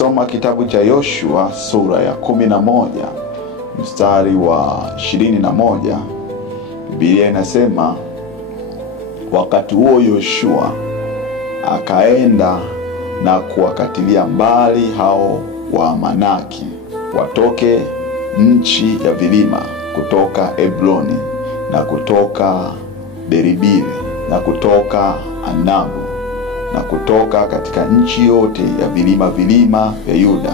Ukisoma kitabu cha Yoshua sura ya 11 mstari wa 21, Biblia inasema, wakati huo Yoshua akaenda na kuwakatilia mbali hao Waamaleki watoke nchi ya vilima, kutoka Hebroni na kutoka Deribili na kutoka Anabu na kutoka katika nchi yote ya vilima ya Yuda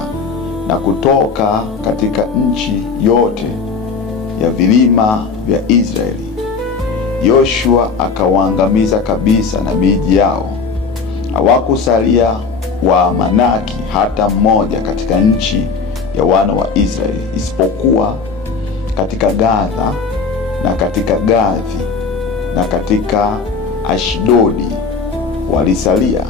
na kutoka katika nchi yote ya vilima vya Israeli. Yoshua akawaangamiza kabisa na miji yao. Hawakusalia Waamaleki hata mmoja katika nchi ya wana wa Israeli, isipokuwa katika Gadha na katika Gathi na katika Ashdodi walisalia.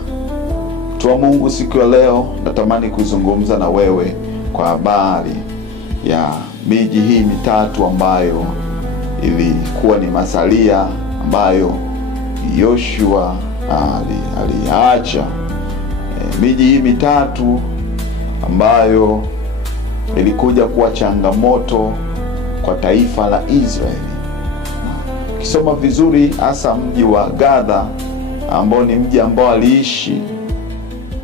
Mtu wa Mungu, siku ya leo natamani kuzungumza na wewe kwa habari ya miji hii mitatu ambayo ilikuwa ni masalia ambayo Yoshua aliacha. Miji hii mitatu ambayo ilikuja kuwa changamoto kwa taifa la Israeli. Ukisoma vizuri, hasa mji wa Gadha ambao ni mji ambao aliishi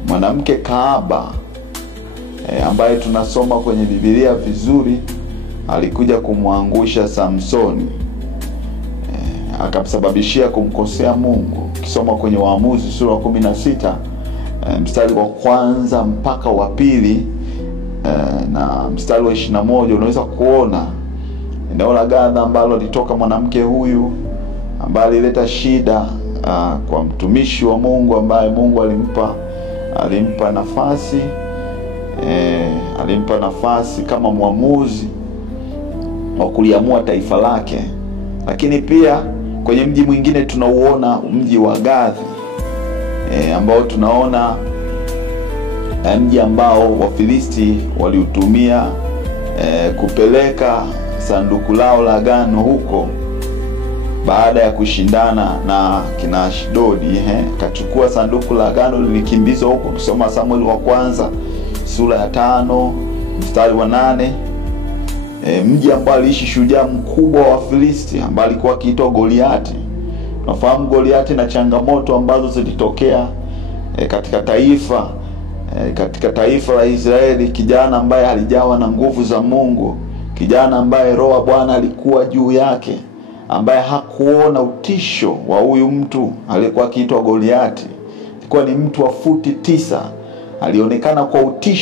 mwanamke kahaba, ambaye tunasoma kwenye Biblia vizuri, alikuja kumwangusha Samsoni, akamsababishia kumkosea Mungu. Ukisoma kwenye Waamuzi sura 16 mstari wa 1 mpaka wa 2 na mstari wa 21, unaweza kuona eneo la Gadha ambalo litoka mwanamke huyu ambaye alileta shida kwa mtumishi wa Mungu ambaye Mungu alimpa nafasi kama mwamuzi wa kuliamua taifa lake. Lakini pia kwenye mji mwingine tunauona mji wa Gathi, ambao tunaona mji ambao Wafilisti waliutumia kupeleka sanduku lao la agano huko baada ya kushindana na kina Ashdodi. Kachukua sanduku la agano, lilikimbizwa huko. Kusoma Samueli wa kwanza sura ya 5 mstari wa 8. Mji ambao aliishi shujaa mkubwa wa Wafilisti ambaye alikuwa akiitwa Goliati. Tunafahamu Goliati na changamoto ambazo zilitokea katika taifa la Israeli. Kijana ambaye alijawa na nguvu za Mungu, kijana ambaye roho wa Bwana alikuwa juu yake, ambaye hakuona utisho wa huyu mtu aliyekuwa akiitwa Goliati. Alikuwa ni mtu wa futi 9, alionekana kwa utisho